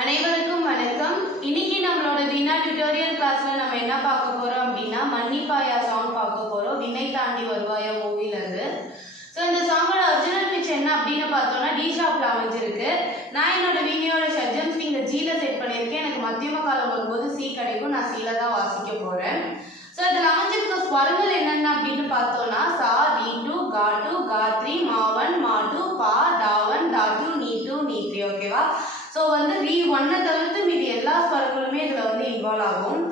அனைவருக்கும் வணக்கம். இன்னைக்கு நம்மளோட வீணா டியூட்டோரியல் கிளாஸ்ல நம்ம என்ன பார்க்க போறோம் அப்படின்னா மன்னிப்பாயா சாங் பார்க்க போறோம். வினை தாண்டி வருவாயா மூவில இருந்து. ஸோ இந்த சாங்கோட ஒரிஜினல் பிச் என்ன அப்படின்னு பார்த்தோம்னா டி ஷாப்ல அமைஞ்சிருக்கு. நான் என்னோட வீடியோட ஷட்ஜம் இங்க ஜில செட் பண்ணியிருக்கேன். எனக்கு மத்தியம காலம் வரும்போது சி கிடைக்கும். நான் சில தான் வாசிக்க போறேன். ஸோ இதில் அமைஞ்சிருக்க ஸ்வரங்கள் என்னென்ன அப்படின்னு பார்த்தோம்னா சா, டி2, கா2, கா3, மா1, மா2, பா, டா1, டா2, நீ2, நீ3. ஓகேவா? ஸோ வந்து ரீ1 தவிர்த்து மீதி எல்லா ஸ்வரங்களுமே இதில் வந்து இன்வால்வ் ஆகும்.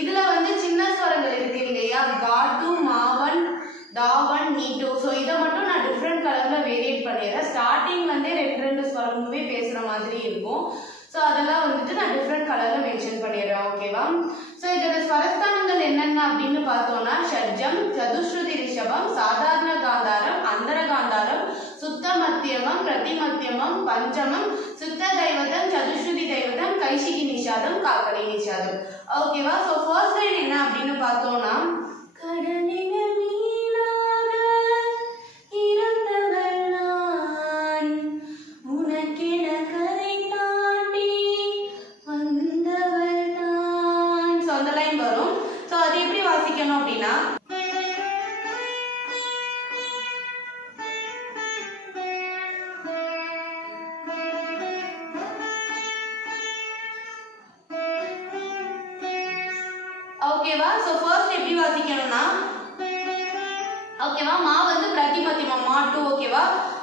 இதில் வந்து சின்ன ஸ்வரங்கள் இருக்கு இல்லையா, கா2, மா1, டா1, நீ2. ஸோ இதை மட்டும் நான் டிஃப்ரெண்ட் கலரில் வேரியேட் பண்ணிடுறேன். ஸ்டார்டிங் வந்து ரெண்டு ஸ்வரமுமே பேசுகிற மாதிரி இருக்கும். ஸோ அதெல்லாம் வந்துட்டு நான் டிஃப்ரெண்ட் கலரில் மென்ஷன் பண்ணிடுறேன். ஓகேவா? ஸோ இதோட ஸ்வரஸ்தானங்கள் என்னென்ன அப்படின்னு பார்த்தோம்னா ஷட்ஜம், சதுஸ்ருதி ரிஷபம், சாதாரண காந்தாரம், அந்தர காந்தாரம், சுத்த மத்தியமம், பிரதி மத்தியமம், பஞ்சமம், சுத்த தைவதம், சதுஸ்ருதி தைவதம், கைசிகி நிஷாதம், காக்கலி நிஷாதம். ஓகேவா? ஸோ ஃபர்ஸ்ட் லைன் என்ன அப்படின்னு பார்த்தோம்னா அப்படின்னா ஓகேவா? சோ ஃபர்ஸ்ட் எப்படி வாசிக்கணும்னா ஓகேவா, மா வந்து பிரதிமத்தியமா மா2. ஓகேவா,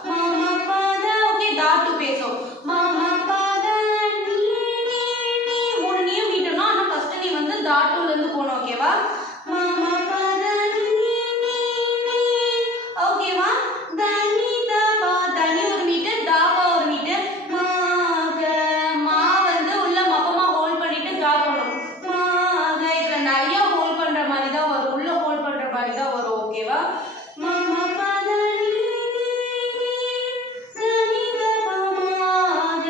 மாமா பாத. ஓகே, டா2 பேசும் மாமா பாத நீ நீ நீ. மூணு நீயும் மீட்டணும். ஆனா ஃபர்ஸ்ட் நீ வந்து டா2ல இருந்து போணும். ஓகேவா, மாமா பாத நீ நீ நீ. ஓகேவா, தனி தபா, தனி ஒரு மீட்டர், தாபா ஒரு மீட்டர். மாக, மா வந்து உள்ள மப்பமா ஹோல்ட் பண்ணிட்டு கா போணும். மாக, இதுல நிறைய ஹோல்ட் பண்ற மாதிரி தான் வரும், உள்ள ஹோல்ட் பண்ற மாதிரி தான் வரும். ஓகேவா, மாமா பாத நீ நீ நீ, தனி தபா மாக,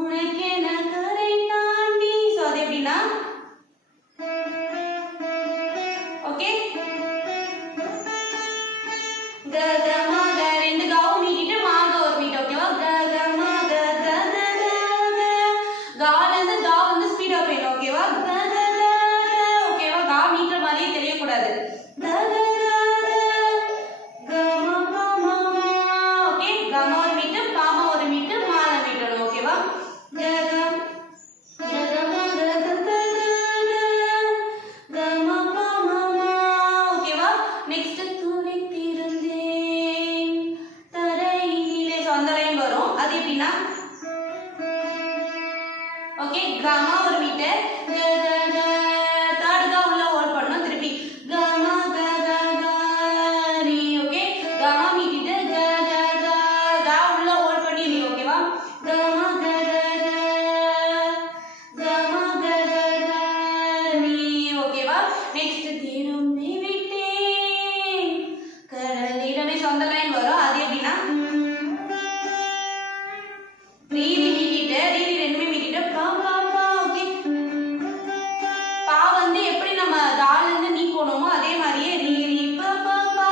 உனக்கென கரை தாண்டி. சோ அது எப்படின்னா ஓகே, க க ம க ரெண்டு காவும் மீட்டிட்டு மாக ஒரு மீட். ஓகேவா, க க ம க க க க க. கால இருந்து கா வந்து ஸ்பீடா போயிடும். ஓகேவா, க க க க. ஓகேவா, கா மீட்ற மாதிரியே தெரியக்கூடாது. க க க க ம ப ம ம. ஓகே, க ம ஒரு மீட்டு, ப ம ஒரு மீட்டு, மால மீட்டணும். ஓகேவா, க க க க ம க க க க க ம ப ம ம. ஓகேவா, நெக்ஸ்ட் துடித்திருந்தேன் தரையிலே. சோ அந்த லைன் வரும். அது எப்படின்னா ஓகே, கமா ஒரு மீட்டர், க க க தேர்ட் கா உள்ள ஹோல்ட் பண்ணனும். திருப்பி கமா க க க ரி. ஓகே, கமா மீட்டிட்டு க க க கா உள்ள ஹோல்ட் பண்ணி ரி. ஓகேவா, கமா க க க கமா க க க ரி. ஓகேவா, நெக்ஸ்ட் திரும்பி விட்டேன் கடலிடமே. சொந்த லைன் வரும். அது எப்படின்னா ரீதி மீட்டிட்டு ரீதி ரெண்டுமே மீட்டிட்டு பா பா பா. ஓகே, பா வந்து எப்படி நம்ம தால இருந்து நீ போனோமோ அதே மாதிரியே ரீ ரீ பா பா பா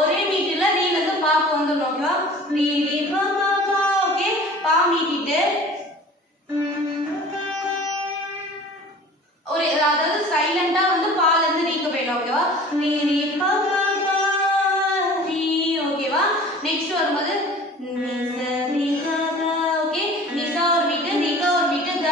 ஒரே மீட்டில ரீல இருந்து பாக்கு வந்துடணும். ஓகேவா, ரீ ரீ பா பா பா. ஓகே, பா மீட்டிட்டு ஒரு அதாவது சைலண்டா வந்து பால இருந்து ரீக்கு போயிடும். ஓகேவா, ரீ ரீ பா பா பா ரீ. ஓகேவா, நெக்ஸ்ட் வரும்போது நிசா ரி கா கா. ஓகே, நிசா ஒரு மீட்டர், ரிகா ஒரு மீட்டர், க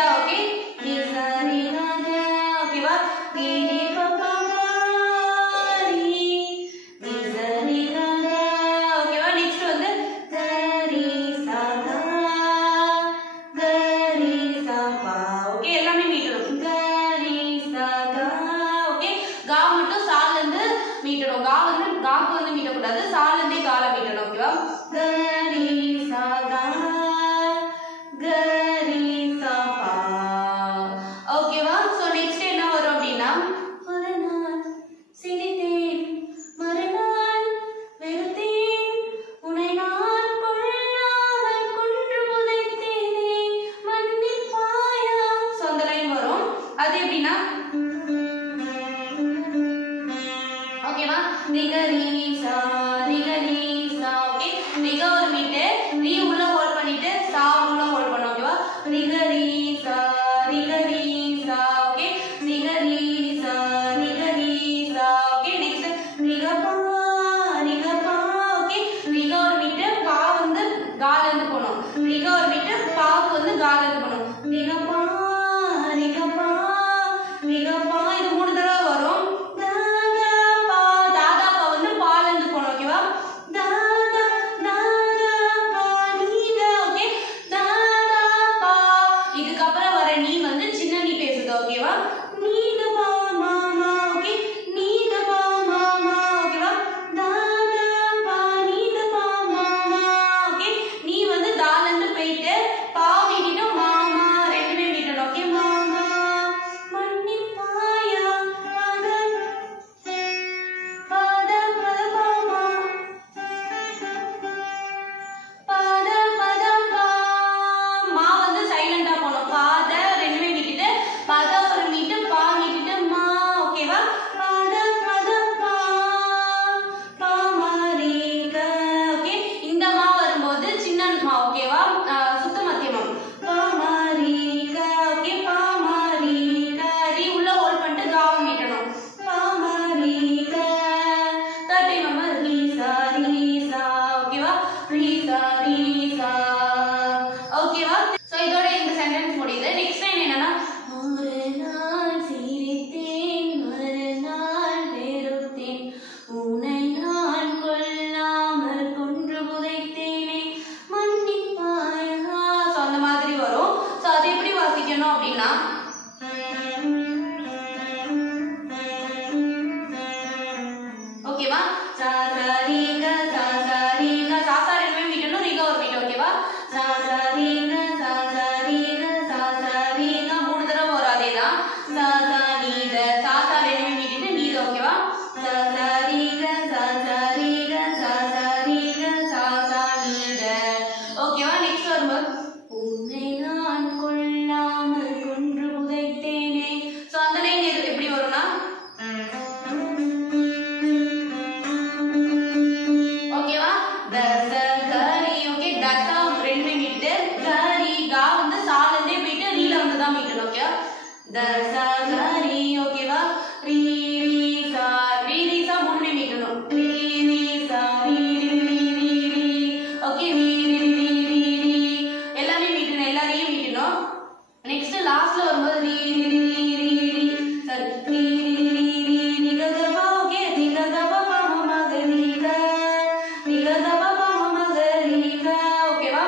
அப்படின்னா ஓகேவா சா சா ரீ க சா சா ரீ க சா சா ரெண்டுமே மீட்டணும் ரீ க ஒரு மீட் ஓகேவா சா சா ரீ க சா சா ரீ க சா சா ரீ க மூணு தடவை வரும் அதேதான் சா சா நீ த சா சா ரெண்டுமே மீட்டிட்டு நீ த ஓகேவா சா சா ரீ க சா சா ரீ க சா சா ரீ க சா சா நீ த ஓகேவா நெக்ஸ்ட் வரும்போது உன்னை நான் கொள்ளாமல் கொன்று புதைத்தேனே சோ அந்த லைன் எப்படி வரும்னா ஓகேவா தச கரி ஓகே தச ரெண்டுமே மீட்டு கரி கா வந்து சால இருந்தே மீட்டு ரீல வந்து தான் மீட்டணும் ஓகேவா தச கரி ஓகேவா ரீ ரீ சா மூணுமே மீட்டணும் ரீ ரீ சா ரீ ரீ ரீ ரீ ஓகே ரீ ரீ ரீ ரீ ரீ எல்லாமே மீட்டணும் எல்லாரையும் மீட்டணும் நெக்ஸ்ட் லாஸ்ட்ல வரும்போது ரீ ரீ ரீ ரீ ரீ சரி ரீ ரீ ரீ ரீ ரீ க க பா ஓகே ரீ க க பா பா ம ம க ரீ க ரீ க க பா பா ம ம க ரீ க ஓகேவா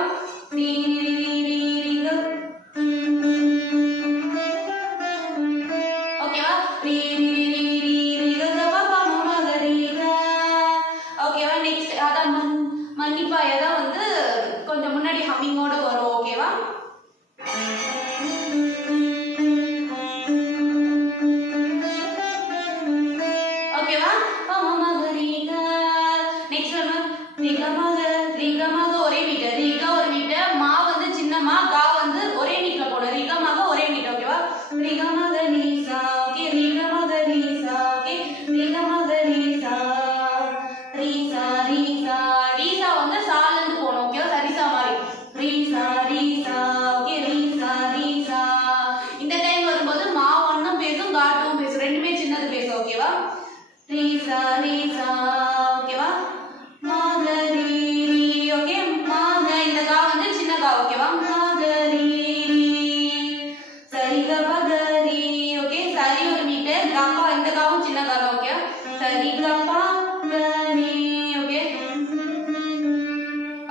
ரீ ரீ ரீ ரீ ரீ க ஓகேவா ரீ ரீ ரீ ரீ ரீ க க பா பா ம ம க ரீ க ஓகேவா நெக்ஸ்ட் அதான் மன்னிப்பாய தான் வந்து கொஞ்சம் முன்னாடி ஹம்மிங்கோட வரும் ஓகேவா ஓகேவா நெக்ஸ்ட் ரிகமாக ஒரே மீட்டர் ரிகா ஒரு மீட்டர் மா வந்து சின்ன மா கா வந்து ஒரே மீட்டர்ல போடும் ரிகமாக ஒரே மீட்டர் ஓகேவா ரிகமாக நீசா ஓகே ரிகமாக நீசா ஓகே ரிகமாக நீசா ரீசா ரீசா ரீசா வந்து சால இருந்து போணும் ஓகேவா சரிசா மாதிரி ரீசா ரீசா ஓகே ரீசா ரீசா இந்த டைம் வரும்போது மா ஒன்னும் பேசும் கா டூ பேசும் ரெண்டுமே சின்னது பேசும் ஓகேவா ரீசா ரீசா ஓகேவா மாகரி ரீ ஓகே மாக இந்த கா வந்து சின்ன கா ஓகேவா மாகரி ரீ சரி க பகரி ஓகே சரி ஒரு மீட்டர் கப்பா இந்த காவும் சின்ன கா ஓகே சரி கப்பா கரி ஓகே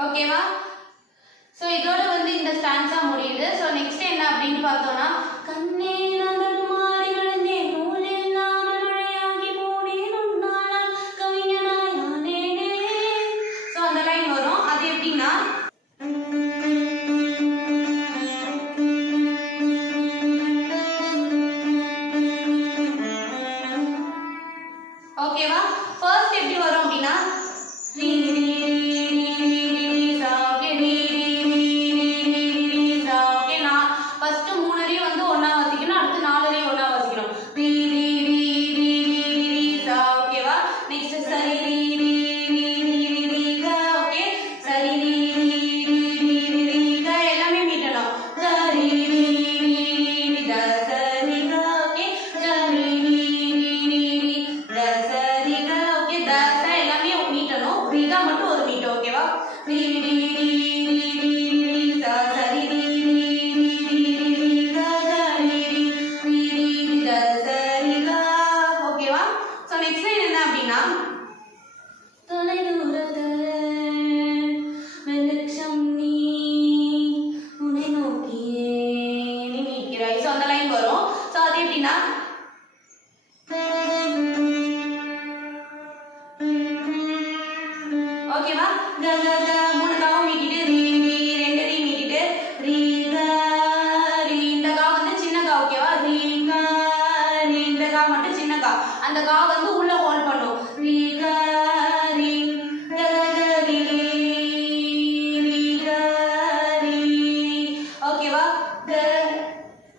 ஓகேவா சோ இதோட வந்து இந்த ஸ்டான்ஸா முடியுது சோ நெக்ஸ்ட் என்ன அப்படினு பார்த்தோம்னா கண்ணே நான் மாறி நடந்தேன் நூல் இல்லாமல் மழையாகி போனேன் உன்னால கவிஞனாய் ஆனேனே சோ அந்த லைன் வரும் அது எப்படின்னா ஓகேவா ஃபர்ஸ்ட் எப்படி வரும் அப்படின்னா ரீ ரீ ரீ ரீ ரீ சா ஓகே ரீ ரீ ரீ ரீ ரீ ரீ சா ஓகே நான் ஃபர்ஸ்ட் மூணரையும் வந்து ஒண்ணா வாசிக்கணும் அடுத்து நாலரையும் ஒண்ணா வாசிக்கணும் ரீ ரீ ரீ ரீ ரீ ரீ சா ஓகேவா நெக்ஸ்ட் சரி ரீ ரீ ரீ ரீ ரீ கா ஓகே சரி ரீ ரீ ரீ ரீ ரீ கா எல்லாமே மீட்டணும் சரி ரீ ரீ ரீ த சரி கா ஓகே சரி ரீ ரீ ரீ த சரி கா ஓகே த ச எல்லாமே மீட்டணும் ரீகா மட்டும் ஒரு மீட் ஓகேவா ரீ ரீ ரீ ரீ ரீ ரீ த சரி ரீ ரீ ரீ ரீ ரீ கா சரி ரீ ரீ ரீ த சரி கா ஓகேவா சோ நெக்ஸ்ட் லைன் என்ன அப்படின்னா தொலை தூரத வெளிச்சம் நீ உன்னை நோக்கியே நீ மீட்கிறாய் சோ அந்த லைன் வரும் சோ அது எப்படின்னா ஓகேவா க க க மூணு காவும் மீட்டிட்டு ரீ ரீ ரெண்டு ரீ மீட்டிட்டு ரீ க ரீ இந்த கா வந்து சின்ன கா ஓகேவா ரீ க ரீ இந்த கா மட்டும் சின்ன கா அந்த கா வந்து உள்ள ஹோல்ட் பண்ணும் ரீ க ரீ க க ரீ ரீ க ரீ ஓகேவா க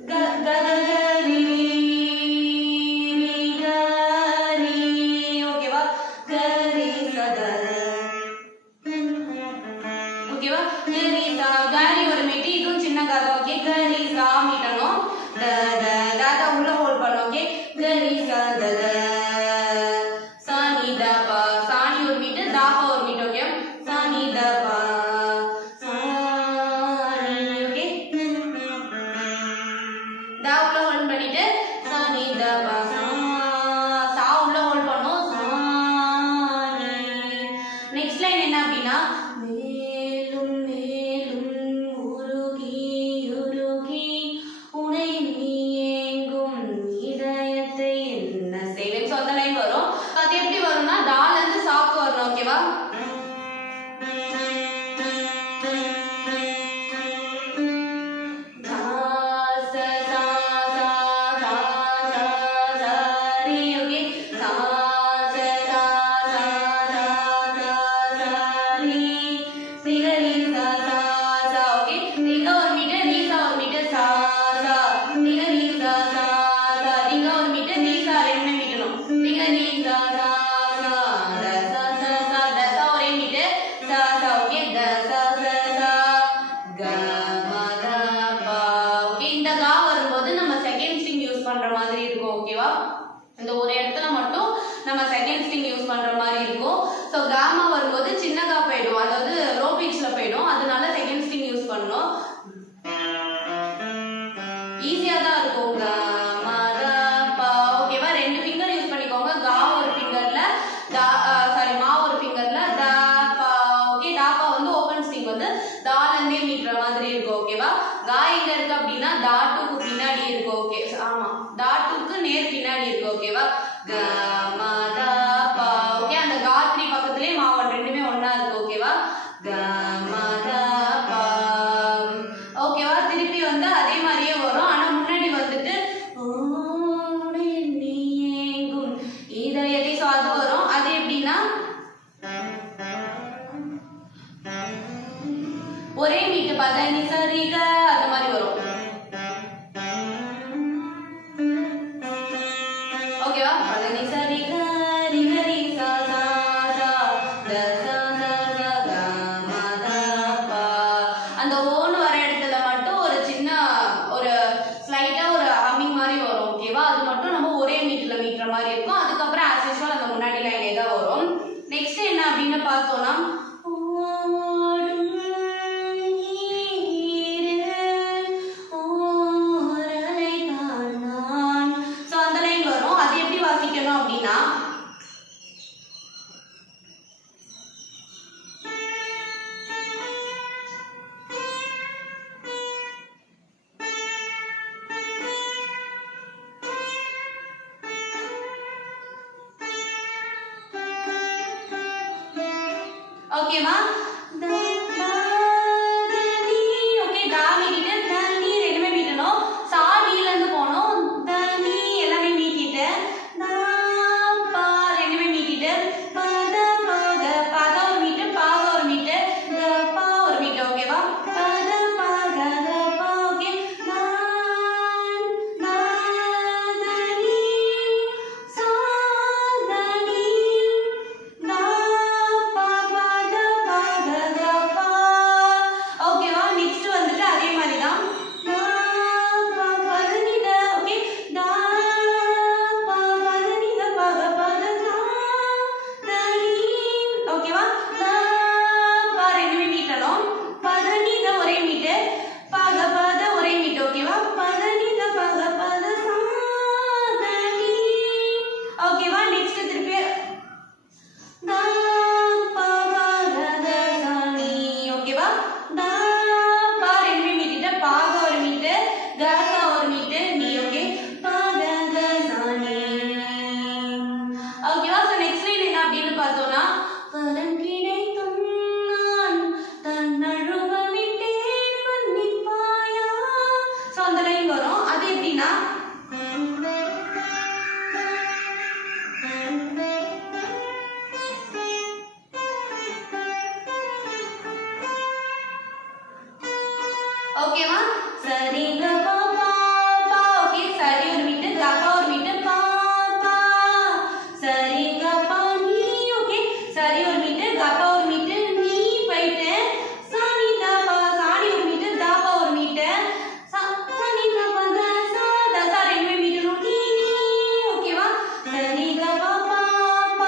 க க க ரீ ரீ க ரீ ஓகேவா க ரீ க க ஓகேவா கரி சா கரி ஒரு மீட்டி இதுவும் சின்ன காதா ஓகே கரி சா மீட்டணும் த த தாதா உள்ள ஹோல்ட் பண்ணோம் ஓகே கரி சா த த சானி த பா சானி ஒரு மீட்டு தாபா ஒரு மீட் ஓகே சானி த பா சானி ஓகே ரிங்க ஒரு மீட்டர் நீசா ஒரு மீட்டர் சா சா ரிங்க நீசா சா சா ரிங்க ஒரு மீட்டர் நீசா ரெண்டுமே மீட்டணும் ரிங்க நீசா சா சா த சா சா சா த சா ஒரே மீட்டர் சா சா ஓகே த சா சா சா க ம த ப ஓகே இந்த கா வரும்போது நம்ம செகண்ட் ஸ்ட்ரிங் யூஸ் பண்ற மாதிரி இருக்கும் ஓகேவா இந்த ஒரு இடத்துல மட்டும் நம்ம செகண்ட் ஸ்ட்ரிங் யூஸ் பண்ற மாதிரி இருக்கும் சோ காமா வரும்போது சின்ன கா போய்டும் அதாவது லோ பிட்ச்ல போய்டும் அதனால செகண்ட் ஸ்ட்ரிங் யூஸ் பண்ணனும் ஈஸியா தான் இருக்கும் காமா த ப ஓகேவா ரெண்டு ஃபிங்கர் யூஸ் பண்ணிக்கோங்க கா ஒரு ஃபிங்கர்ல சாரி மா ஒரு ஃபிங்கர்ல த ப ஓகே த ப வந்து ஓபன் ஸ்ட்ரிங் வந்து தால இருந்தே மீட்ற மாதிரி இருக்கும் ஓகேவா கா எங்க இருக்கு அப்படினா தாட்டுக்கு பின்னாடி இருக்கு ஓகே ஆமா தாட்டுக்கு நேர் பின்னாடி இருக்கு ஓகேவா க ம த ப ஓகே அந்த காத்ரி பக்கத்துலயே மா1 ரெண்டுமே ஒண்ணா இருக்கு ஓகேவா க ம த ப ஓகேவா திருப்பி வந்து அதே மாதிரியே வரும் ஆனா முன்னாடி வந்துட்டு இதயத்தை சோ அது வரும் அது எப்படின்னா ஒரே மீட்டு பதனி சரிக அந்த மாதிரி வரும் ஓகேவா பதனி சரிக ரிக ரி சா சா சா த சா சா சா க ம த ப அந்த ஓன் வர இடத்துல மட்டும் ஒரு சின்ன ஒரு ஸ்லைட்டா ஒரு ஹம்மிங் மாதிரி வரும் ஓகேவா அது மட்டும் நம்ம ஒரே மீட்ல மீட்ற மாதிரி இருக்கும் அதுக்கப்புறம் ஆஸ் யூசுவல் அந்த முன்னாடி லைன்ல தான் வரும் நெக்ஸ்ட் என்ன அப்படின்னு பார்த்தோம்னா அப்படின்னா ஓகேவா ஓகே தா மீட்டிட்டு த நீ ரெண்டுமே மீட்டணும் சா நீல இருந்து போணும் த நீ எல்லாமே மீட்டிட்டு ஓகேவா சரி க ப ப ப ஓகே சரி ஒரு மீட்டு க ப ஒரு மீட்டு ப ப சரி க ப நீ ஓகே சரி ஒரு மீட்டு க ப ஒரு மீட்டு நீ போயிட்டு சனி த ப சாணி ஒரு மீட்டு த ப ஒரு மீட்டு சனி த ப த ச த ச ரெண்டுமே மீட்டணும் நீ ஓகேவா சரி க ப ப ப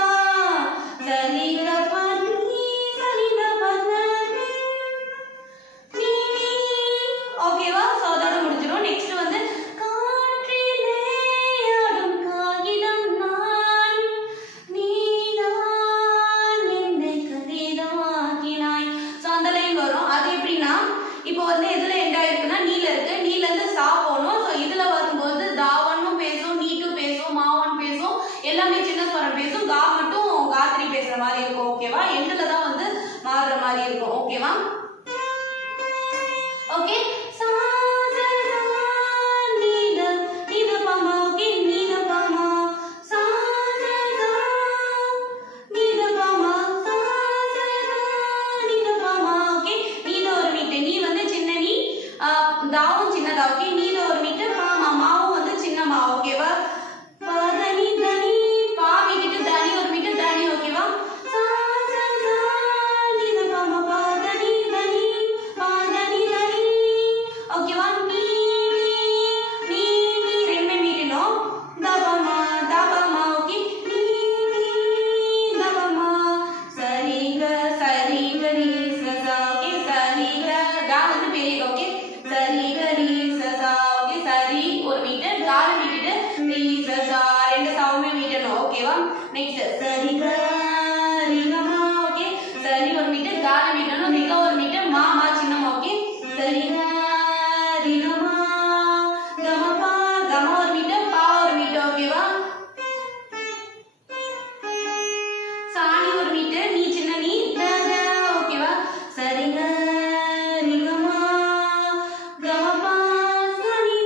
சரி க ப நீ சனி த ப த ஓகேவா சோ அதோட முடிஞ்சிரும் நெக்ஸ்ட் வந்து காற்றிலே ஆடும் காகிதம் நான் நீதான் என்னை கடிதமாக்கினாய் சோ அந்த லைன் வரும் அது எப்படின்னா இப்போ வந்து எதுல எண்ட் ஆயிருக்குன்னா நீல இருக்கு நீல இருந்து சா போணும் சோ இதுல வரும்போது தாவன்னும் பேசும் நீட்டும் பேசும் மாவன் பேசும் எல்லாமே சின்ன ஸ்வரம் பேசும் கா மட்டும் காத்ரி பேசுற மாதிரி இருக்கும் ஓகேவா எண்ட்ல தான் வந்து மாறுற மாதிரி இருக்கும் ஓகேவா ஓகே சா ச தாவும் சின்னதா ஓகே நீல ஒரு மீட்டு மா மாவும் வந்து சின்னமா ஓகேவா பதனி தனி பா மீட்டு தனி ஒரு மீட்டு தனி ஓகேவா சா சா சா நீல பா பதனி தனி பதனி தனி ஓகேவா நீ நீ நீ ரெண்டுமே மீட்டணும் தபமா தபமா ஓகே நீ நீ தபமா சரிக சரிக நீ சசா ஓகே சரிக கா வந்து பெரிய ஓகே சரிக நீ சசா ஓகே சரி ஒரு மீட்டர் கால மீட்டிட்டு நீ சசா ரெண்டு சவுமே மீட்டணும் ஓகேவா நெக்ஸ்ட் சரிக ரிகமா ஓகே சரி ஒரு மீட்டர் கால மீட்டணும் ரிக ஒரு மீட்டர் மா மா சின்னமா ஓகே சரிக ரிகமா கமபா கம ஒரு மீட்டர் பா ஒரு மீட்டர் ஓகேவா சாணி ஒரு மீட்டர் நீ சின்ன நீ த த ஓகேவா சரிக ரிகமா கமபா சனி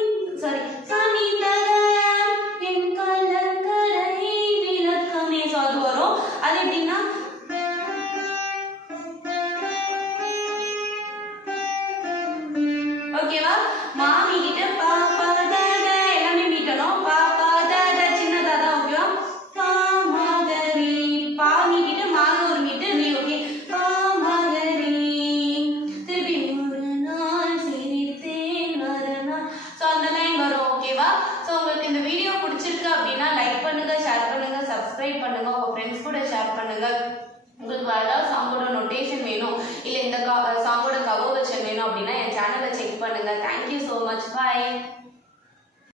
சாரி சனி த என் கலங்கரை விளக்கமே சோ அது வரும் அது எப்படின்னா ஓகேவா மா மீட்டிட்டு பா பா த த எல்லாமே மீட்டணும் பா பா த த சின்னதா தான் ஓகேவா பா மகரி பா மீட்டிட்டு மாக ஒரு மீட்டு நீ ஓகே பா மகரி திருப்பி ஒரு நாள் சிரித்தேன் மறுநாள் சோ அந்த லைன் வரும் ஓகேவா சோ உங்களுக்கு இந்த வீடியோ பிடிச்சிருக்கு அப்படின்னா லைக் பண்ணுங்க ஷேர் பண்ணுங்க சப்ஸ்கிரைப் பண்ணுங்க உங்க ஃப்ரெண்ட்ஸ் கூட ஷேர் பண்ணுங்க உங்களுக்கு வேற ஏதாவது சாங்கோட நோட்டேஷன் வேணும் இல்ல இந்த சாங்கோட கவர் வெர்ஷன் வேணும் அப்படின்னா என் சேனலை செக் பண்ணுங்க தேங்க்யூ ஸோ மச் பாய்